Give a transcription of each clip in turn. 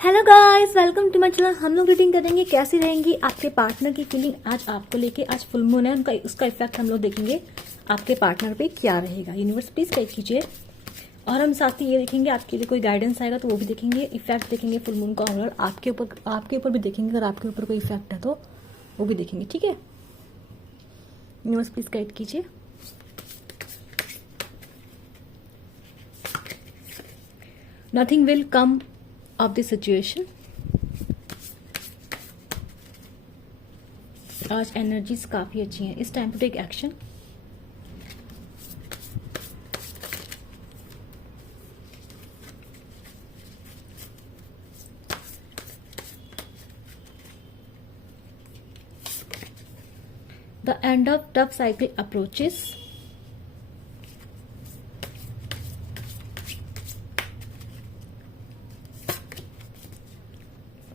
Hello guys, welcome to my channel. हम लोग reading करेंगे कैसी रहेंगी आपके पार्टनर की फीलिंग आज आपको लेके। आज फुल मून है, उनका उसका इफेक्ट हम लोग देखेंगे आपके पार्टनर पे क्या रहेगा। यूनिवर्स प्लीज गाइड कीजिए। और हम साथ ही ये देखेंगे आपके लिए कोई गाइडेंस आएगा तो वो भी देखेंगे, इफेक्ट देखेंगे फुल मून का। और आपके ऊपर भी देखेंगे, अगर आपके ऊपर कोई इफेक्ट है तो वो भी देखेंगे। ठीक है, यूनिवर्स प्लीज गाइड कीजिए। Nothing will come of the situation। आज एनर्जीज काफी अच्छी हैं। इस time to take action. The end of tough cycle approaches.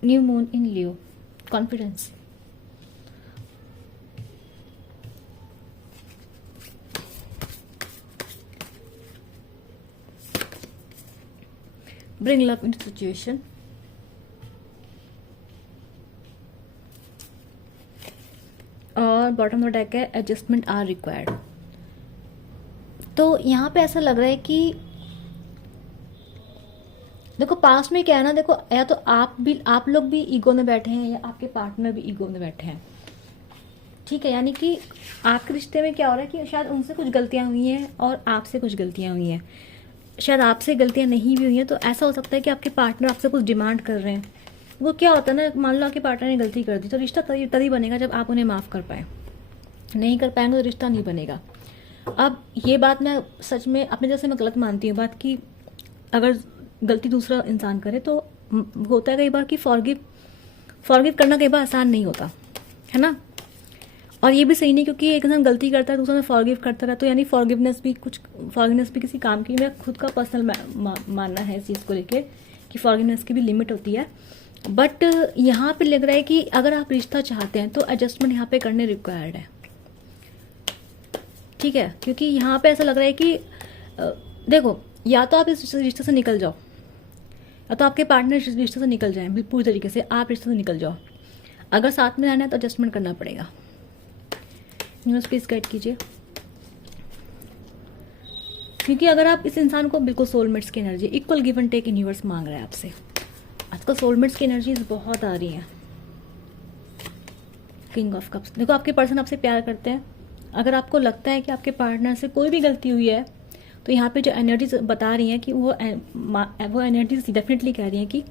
New moon in Leo. Confidence. Bring love in situation. और बॉटम ऑफ द डेक है adjustment are required. तो यहां पे ऐसा लग रहा है कि देखो पास्ट में क्या है ना, देखो या तो आप लोग भी ईगो में बैठे हैं या आपके पार्टनर भी ईगो में बैठे हैं। ठीक है, यानी कि आपके रिश्ते में क्या हो रहा है कि शायद उनसे कुछ गलतियां हुई हैं और आपसे कुछ गलतियां हुई हैं। शायद आपसे गलतियां नहीं भी हुई हैं तो ऐसा हो सकता है कि आपके पार्टनर आपसे कुछ डिमांड कर रहे हैं। वो क्या होता है ना, मान लो आपके पार्टनर ने गलती कर दी तो रिश्ता तभी बनेगा जब आप उन्हें माफ कर पाए। नहीं कर पाएंगे तो रिश्ता नहीं बनेगा। अब ये बात मैं सच में अपने जैसे मैं गलत मानती हूँ बात कि अगर गलती दूसरा इंसान करे तो होता है कई बार कि फॉरगिव करना कई बार आसान नहीं होता है ना। और ये भी सही नहीं, क्योंकि एक इंसान गलती करता है दूसरा फॉरगिव करता रहा तो यानी फॉरगिवनेस भी किसी काम की। मेरा खुद का पर्सनल मानना है इस चीज़ को लेके कि फॉरगिवनेस की भी लिमिट होती है। बट यहाँ पे लग रहा है कि अगर आप रिश्ता चाहते हैं तो एडजस्टमेंट यहाँ पे करने रिक्वायर्ड है। ठीक है, क्योंकि यहाँ पे ऐसा लग रहा है कि देखो या तो आप इस रिश्ते से निकल जाओ या तो आपके पार्टनर रिश्ते से निकल जाए। पूरी तरीके से आप रिश्ते से निकल जाओ। अगर साथ में रहना है तो एडजस्टमेंट करना पड़ेगा। न्यूज़ प्लीज गाइड कीजिए, क्योंकि अगर आप इस इंसान को बिल्कुल सोलमेट्स की energy equal give and take universe मांग रहा है आपसे। आजकल सोलमेट्स की एनर्जीज बहुत आ रही हैं। King of cups. देखो आपके पर्सन आपसे प्यार करते हैं। अगर आपको लगता है कि आपके पार्टनर से कोई भी गलती हुई है तो यहाँ पे जो एनर्जीज बता रही हैं कि वो एनर्जीज डेफिनेटली कह रही हैं कि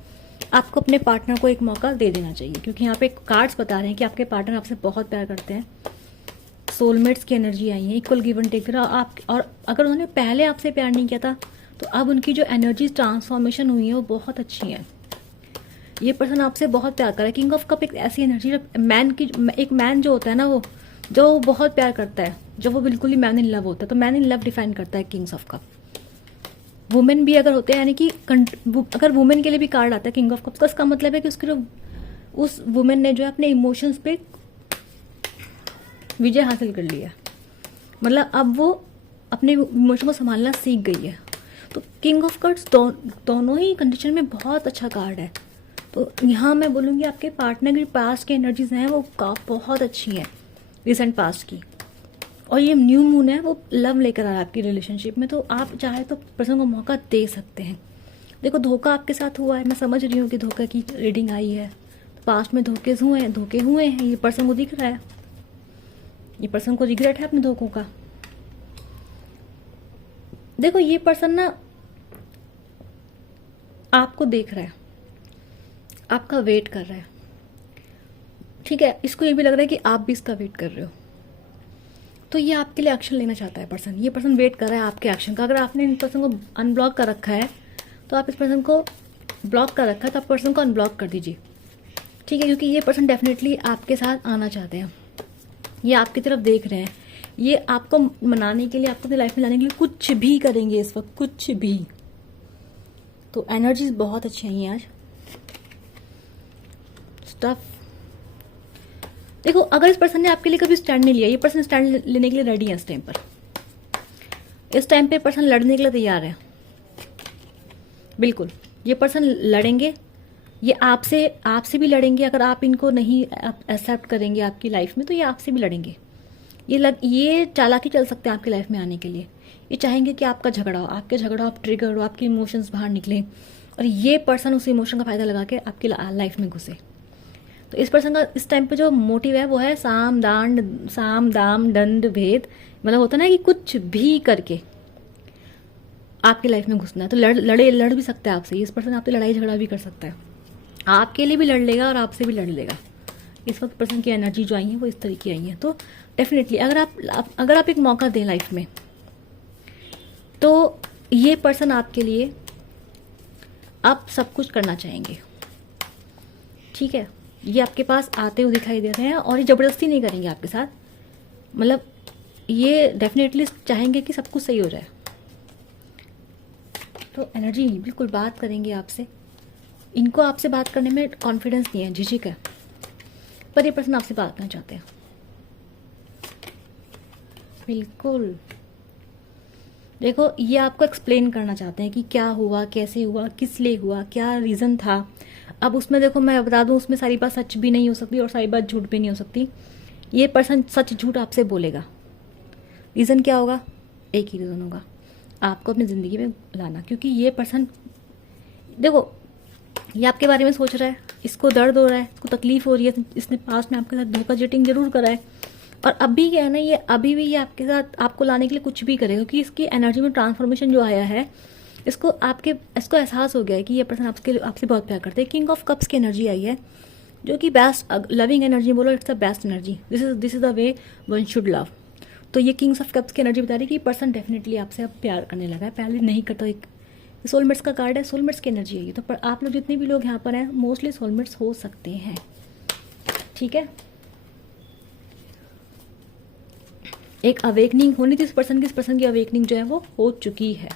आपको अपने पार्टनर को एक मौका दे देना चाहिए, क्योंकि यहाँ पे कार्ड्स बता रहे हैं कि आपके पार्टनर आपसे बहुत प्यार करते हैं। सोलमेट्स की एनर्जी आई है, इक्वल गिव एंड टेक। और अगर उन्होंने पहले आपसे प्यार नहीं किया था तो अब उनकी जो एनर्जीज ट्रांसफॉर्मेशन हुई है वो बहुत अच्छी है। ये पर्सन आपसे बहुत प्यार कर रहा है। किंग ऑफ कप एक ऐसी एनर्जी, एक मैन जो होता है ना, वो जो बहुत प्यार करता है, जो वो बिल्कुल ही मैन इन लव होता है। तो मैन इन लव डिफाइन करता है किंग्स ऑफ कप। वुमेन भी अगर होते हैं, यानी कि अगर वुमेन के लिए भी कार्ड आता है किंग ऑफ कप्स का, इसका मतलब है कि उसके जो उस वुमेन ने जो है अपने इमोशंस पे विजय हासिल कर लिया। मतलब अब वो अपने इमोशन को संभालना सीख गई है। तो किंग ऑफ कप्स दोनों ही कंडीशन में बहुत अच्छा कार्ड है। तो यहाँ मैं बोलूँगी आपके पार्टनर की पास्ट की एनर्जीज हैं वो बहुत अच्छी हैं, रिसेंट पास्ट की। और ये न्यू मून है, वो लव लेकर आ रहा है आपकी रिलेशनशिप में। तो आप चाहे तो पर्सन को मौका दे सकते हैं। देखो धोखा आपके साथ हुआ है, मैं समझ रही हूँ कि धोखा की रीडिंग आई है। तो पास्ट में धोखे हुए हैं, ये पर्सन को दिख रहा है। ये पर्सन को रिग्रेट है अपने धोखों का। देखो ये पर्सन ना आपको देख रहा है, आपका वेट कर रहा है। ठीक है, इसको ये भी लग रहा है कि आप भी इसका वेट कर रहे हो। तो ये आपके लिए एक्शन लेना चाहता है पर्सन। ये पर्सन वेट कर रहा है आपके एक्शन का। अगर आपने इन पर्सन को अनब्लॉक कर रखा है तो आप इस पर्सन को ब्लॉक कर रखा है तो आप पर्सन को अनब्लॉक कर दीजिए। ठीक है, क्योंकि ये पर्सन डेफिनेटली आपके साथ आना चाहते हैं। ये आपकी तरफ देख रहे हैं। ये आपको मनाने के लिए, आपको अपनी लाइफ में लाने के लिए कुछ भी करेंगे इस वक्त, कुछ भी। तो एनर्जीज बहुत अच्छी आई हैं आज। स्टफ। देखो अगर इस पर्सन ने आपके लिए कभी स्टैंड नहीं लिया, ये पर्सन स्टैंड लेने के लिए रेडी है इस टाइम पर। इस टाइम पे पर्सन लड़ने के लिए तैयार है, बिल्कुल। ये पर्सन लड़ेंगे, ये आपसे आपसे भी लड़ेंगे। अगर आप इनको नहीं एक्सेप्ट करेंगे आपकी लाइफ में तो ये आपसे भी लड़ेंगे। ये चालाकी चल सकते हैं आपकी लाइफ में आने के लिए। ये चाहेंगे कि आपका झगड़ा हो, आपके झगड़ा हो, आप ट्रिगर हो, आपके इमोशंस बाहर निकलें, और ये पर्सन उस इमोशन का फायदा लगा के आपकी लाइफ में घुसे। तो इस पर्सन का इस टाइम पे जो मोटिव है वो है साम दाम दंड भेद। मतलब होता है ना कि कुछ भी करके आपकी लाइफ में घुसना है। तो लड़ भी सकता है आपसे इस पर्सन, आपसे लड़ाई झगड़ा भी कर सकता है, आपके लिए भी लड़ लेगा और आपसे भी लड़ लेगा। इस वक्त पर्सन की एनर्जी जो आई है वो इस तरीके आई है। तो डेफिनेटली अगर आप एक मौका दें लाइफ में तो ये पर्सन आपके लिए आप सब कुछ करना चाहेंगे। ठीक है, ये आपके पास आते हुए दिखाई दे रहे हैं और ये ज़बरदस्ती नहीं करेंगे आपके साथ। मतलब ये डेफिनेटली चाहेंगे कि सब कुछ सही हो जाए। तो एनर्जी बिल्कुल बात करेंगे आपसे। इनको आपसे बात करने में कॉन्फिडेंस नहीं है, झिझक है, पर ये पर्सन आपसे बात करना चाहते हैं बिल्कुल। देखो, ये आपको एक्सप्लेन करना चाहते हैं कि क्या हुआ, कैसे हुआ, किस लिए हुआ, क्या रीज़न था। अब उसमें देखो, मैं बता दूं, उसमें सारी बात सच भी नहीं हो सकती और सारी बात झूठ भी नहीं हो सकती। ये पर्सन सच झूठ आपसे बोलेगा। रीज़न क्या होगा? एक ही रीज़न होगा, आपको अपनी ज़िंदगी में लाना। क्योंकि ये पर्सन, देखो, ये आपके बारे में सोच रहा है, इसको दर्द हो रहा है, इसको तकलीफ हो रही है, इसने पास्ट में आपके साथ धोखा चीटिंग जरूर करा है, और अभी क्या है ना, ये अभी भी ये आपके साथ आपको लाने के लिए कुछ भी करेगा। क्योंकि इसकी एनर्जी में ट्रांसफॉर्मेशन जो आया है, इसको एहसास हो गया है कि ये पर्सन आपसे बहुत प्यार करते हैं। किंग ऑफ कप्स की एनर्जी आई है, जो कि बेस्ट लविंग एनर्जी बोलो, it's the best energy. This is the way one should love. तो ये किंग्स ऑफ कप्स की एनर्जी बता रही है कि पर्सन डेफिनेटली आपसे अब प्यार करने लगा है, पहले नहीं करता। एक सोलमेट्स का कार्ड है, सोलमेट्स की एनर्जी है ये। तो पर आप लोग जितने भी लोग यहाँ पर हैं, मोस्टली सोलमेट्स हो सकते हैं। ठीक है, एक अवेकनिंग होनी थी इस पर्सन की अवेकनिंग जो है वो हो चुकी है।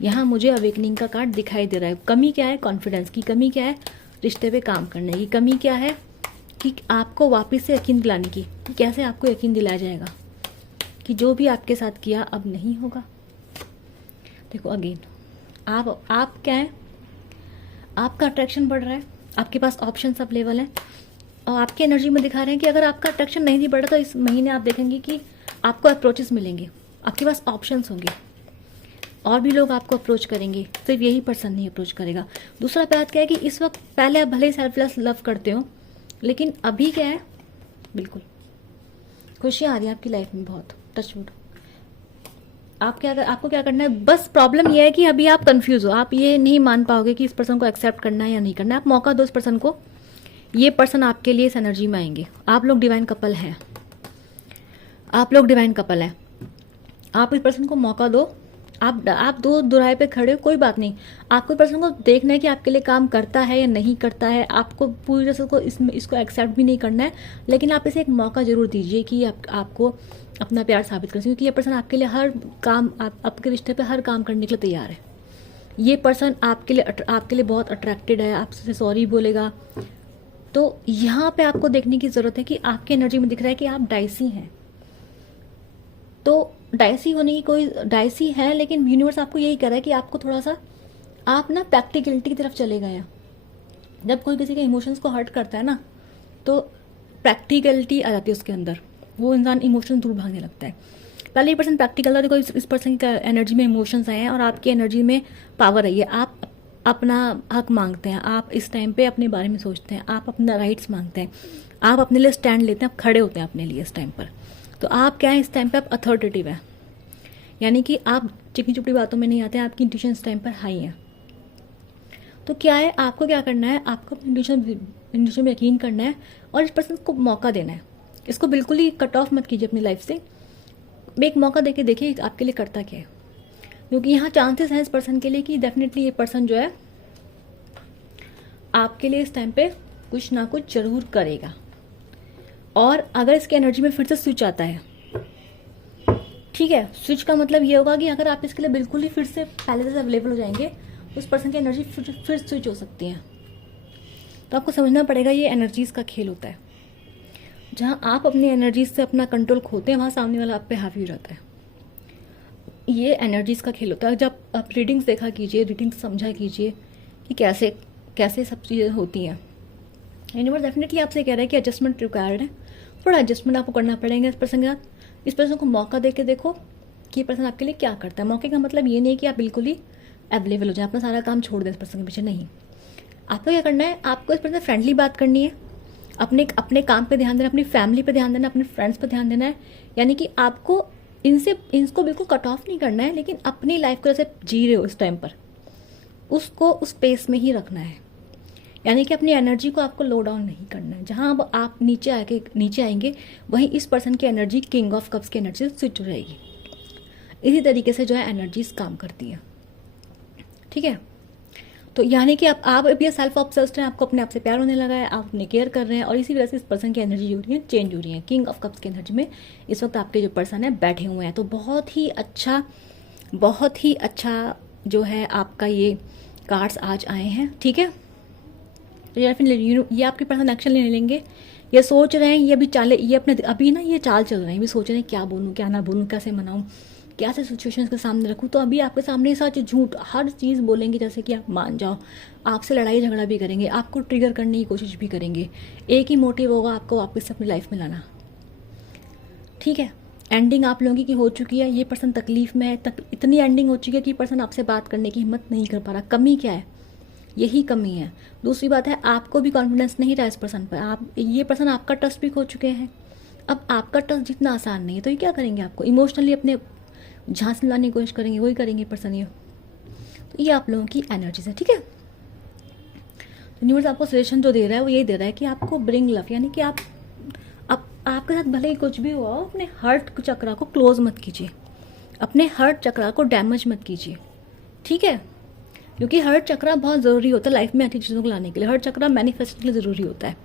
यहाँ मुझे अवेकनिंग का कार्ड दिखाई दे रहा है। कमी क्या है? कॉन्फिडेंस की कमी क्या है? रिश्ते पे काम करने की कमी क्या है? कि आपको वापस से यकीन दिलाने की, कैसे आपको यकीन दिलाया जाएगा कि जो भी आपके साथ किया अब नहीं होगा। देखो अगेन, आप क्या है, आपका अट्रैक्शन बढ़ रहा है, आपके पास ऑप्शंस अवेलेबल हैं, और आपकी एनर्जी में दिखा रहे हैं कि अगर आपका अट्रैक्शन नहीं भी बढ़ रहा तो इस महीने आप देखेंगे कि आपको अप्रोचेस मिलेंगे, आपके पास ऑप्शंस होंगे, और भी लोग आपको अप्रोच करेंगे, सिर्फ यही पर्सन नहीं अप्रोच करेगा। दूसरा बात क्या है कि इस वक्त पहले आप भले ही सेल्फलेस लव करते हो, लेकिन अभी क्या है, बिल्कुल खुशियाँ आ रही है आपकी लाइफ में बहुत। टचवुड। आपको क्या करना है, बस प्रॉब्लम यह है कि अभी आप कंफ्यूज हो, आप ये नहीं मान पाओगे कि इस पर्सन को एक्सेप्ट करना है या नहीं करना है। आप मौका दो इस पर्सन को, ये पर्सन आपके लिए इस एनर्जी में आएंगे। आप लोग डिवाइन कपल हैं, आप लोग डिवाइन कपल हैं। आप इस पर्सन को मौका दो। आप दो दुराहे पे खड़े हो, कोई बात नहीं। आपको पर्सन को देखना है कि आपके लिए काम करता है या नहीं करता है। आपको पूरी तरह से इसको एक्सेप्ट भी नहीं करना है, लेकिन आप इसे एक मौका जरूर दीजिए कि आपको अपना प्यार साबित कर सके। क्योंकि ये पर्सन आपके लिए हर काम, आपके रिश्ते पे हर काम करने के लिए तैयार है। ये पर्सन आपके लिए बहुत अट्रैक्टेड है, आपसे सॉरी बोलेगा। तो यहाँ पे आपको देखने की जरूरत है कि आपकी एनर्जी में दिख रहा है कि आप डाइसी हैं। तो डाइसी होने की कोई डाइसी है, लेकिन यूनिवर्स आपको यही कह रहा है कि आपको थोड़ा सा आप ना प्रैक्टिकलिटी की तरफ चले गए हैं। जब कोई किसी के इमोशंस को हर्ट करता है ना, तो प्रैक्टिकलिटी आ जाती है उसके अंदर, वो इंसान इमोशन दूर भागने लगता है। पहले ये पर्सन प्रैक्टिकल था, देखो इस पर्सन की एनर्जी में इमोशंस आए हैं और आपकी एनर्जी में पावर आई है। आप अपना हक मांगते हैं, आप इस टाइम पे अपने बारे में सोचते हैं, आप अपना राइट्स मांगते हैं, आप अपने लिए स्टैंड लेते हैं, आप खड़े होते हैं अपने लिए इस टाइम पर। तो आप क्या है, इस टाइम पे आप अथॉरिटेटिव है, यानी कि आप चिकनी चुपड़ी बातों में नहीं आते हैं, आपकी इंट्यूशन इस टाइम पर हाई है। तो क्या है, आपको क्या करना है, आपको अपनी इंट्यूशन में यकीन करना है और इस पर्सन को मौका देना है। इसको बिल्कुल ही कट ऑफ मत कीजिए अपनी लाइफ से, एक मौका देके देखिए आपके लिए करता क्या है। क्योंकि यहाँ चांसेस हैं इस पर्सन के लिए कि डेफिनेटली ये पर्सन जो है आपके लिए इस टाइम पे कुछ ना कुछ जरूर करेगा। और अगर इसकी एनर्जी में फिर से स्विच आता है, ठीक है, स्विच का मतलब ये होगा कि अगर आप इसके लिए बिल्कुल ही फिर से पहले से अवेलेबल हो जाएंगे, उस पर्सन की एनर्जी फिर स्विच हो सकती है। तो आपको समझना पड़ेगा ये एनर्जीज का खेल होता है। जहाँ आप अपनी एनर्जीज से अपना कंट्रोल खोते हैं, वहाँ सामने वाला आप पे हावी हो जाता है। ये एनर्जीज का खेल होता है। जब आप रीडिंग्स देखा कीजिए, रीडिंग्स समझा कीजिए कि कैसे कैसे सब चीज़ें होती हैं। यूनिवर्स डेफिनेटली आपसे कह रहा है कि एडजस्टमेंट रिक्वायर्ड है, थोड़ा एडजस्टमेंट आपको करना पड़ेगा इस पर्सन के साथ। इस पर्सन को मौका दे के देखो कि ये पर्सन आपके लिए क्या करता है। मौके का मतलब ये नहीं कि आप बिल्कुल ही अवेलेबल हो जाए, अपना सारा काम छोड़ दें इस पर्सन के पीछे, नहीं। आपको क्या करना है, आपको इस पर्सन से फ्रेंडली बात करनी है, अपने काम पे ध्यान देना, अपनी फैमिली पे ध्यान देना, अपने फ्रेंड्स पे ध्यान देना है। यानी कि आपको इनको बिल्कुल कट ऑफ नहीं करना है, लेकिन अपनी लाइफ को जैसे जी रहे हो इस टाइम पर, उसको उस पेस में ही रखना है। यानी कि अपनी एनर्जी को आपको लो डाउन नहीं करना है। जहां अब आप नीचे आएंगे वहीं इस पर्सन की एनर्जी किंग ऑफ कप्स की एनर्जी से स्विच हो जाएगी। इसी तरीके से जो है एनर्जीज काम करती है, ठीक है। तो यानी कि आप अभी सेल्फ ऑब्सेस्ड हैं, आपको अपने आप से प्यार होने लगा है, आप अपने केयर कर रहे हैं, और इसी वजह से इस पर्सन की एनर्जी हो रही है चेंज हो रही है। किंग ऑफ कप्स की एनर्जी में इस वक्त आपके जो पर्सन है बैठे हुए हैं। तो बहुत ही अच्छा जो है आपका ये कार्ड्स आज आए हैं, ठीक है। तो या फिर ये आपके पर्सन एक्शन लेंगे, ये सोच रहे हैं, ये अभी ना ये चाल चल रहे हैं, भी सोच रहे हैं क्या बोलूँ क्या ना बोलूँ, कैसे मनाऊँ, कैसे सिचुएशंस के सामने रखूँ। तो अभी आपके सामने सच झूठ हर चीज़ बोलेंगे, जैसे कि आप मान जाओ, आपसे लड़ाई झगड़ा भी करेंगे, आपको ट्रिगर करने की कोशिश भी करेंगे। एक ही मोटिव होगा आपको वापस अपनी लाइफ में लाना, ठीक है। एंडिंग आप लोगों की हो चुकी है, ये पर्सन तकलीफ में है, इतनी एंडिंग हो चुकी है कि पर्सन आपसे बात करने की हिम्मत नहीं कर पा रहा। कमी क्या है, यही कमी है। दूसरी बात है, आपको भी कॉन्फिडेंस नहीं रहा इस पर्सन पर। ये पर्सन आपका ट्रस्ट भी खो चुके हैं। अब आपका ट्रस्ट जितना आसान नहीं है, तो ये क्या करेंगे, आपको इमोशनली अपने झांस में लाने की कोशिश करेंगे, वही करेंगे पर्सन ये। तो ये आप लोगों की एनर्जीज है, ठीक है। तो यूनिवर्स आपको सजेशन जो दे रहा है वो यही दे रहा है कि आपको ब्रिंग लव, यानी कि आपके साथ भले ही कुछ भी हुआ हो, अपने हर्ट चक्रा को क्लोज मत कीजिए, अपने हर्ट चक्रा को डैमेज मत कीजिए, ठीक है। क्योंकि हर्ट चक्रा बहुत ज़रूरी होता है लाइफ में अच्छी चीज़ों को लाने के लिए। हर्ट चक्रा मैनिफेस्ट के लिए ज़रूरी होता है।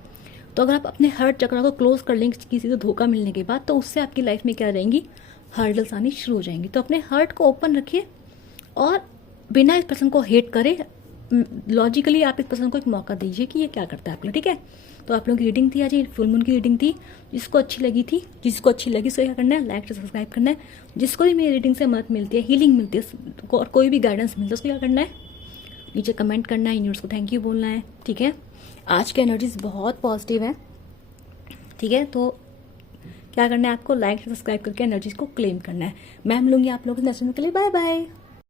तो अगर आप अपने हर्ट चक्रा को क्लोज कर लेंगे किसी से धोखा मिलने के बाद, तो उससे आपकी लाइफ में क्या रहेंगी, हर्डल्स आनी शुरू हो जाएंगी। तो अपने हर्ट को ओपन रखिए और बिना इस पर्सन को हेट करे, लॉजिकली आप इस पर्सन को एक मौका दीजिए कि ये क्या करता है आपके लिए, ठीक है। तो आप लोगों की रीडिंग थी आज, ये फुल मून की रीडिंग थी। जिसको अच्छी लगी उसको क्या करना है, लाइक सब्सक्राइब करना है। जिसको भी मेरी रीडिंग से मदद मिलती है, हीलिंग मिलती है और कोई भी गाइडेंस मिलता है, उसको क्या करना है, नीचे कमेंट करना है, यूनिवर्स को थैंक यू बोलना है, ठीक है। आज की एनर्जीज बहुत पॉजिटिव है, ठीक है। तो क्या करना है आपको, लाइक सब्सक्राइब करके एनर्जीज को क्लेम करना है। मैं मिलूंगी आप लोगों से नेक्स्ट वीडियो के लिए। Bye bye.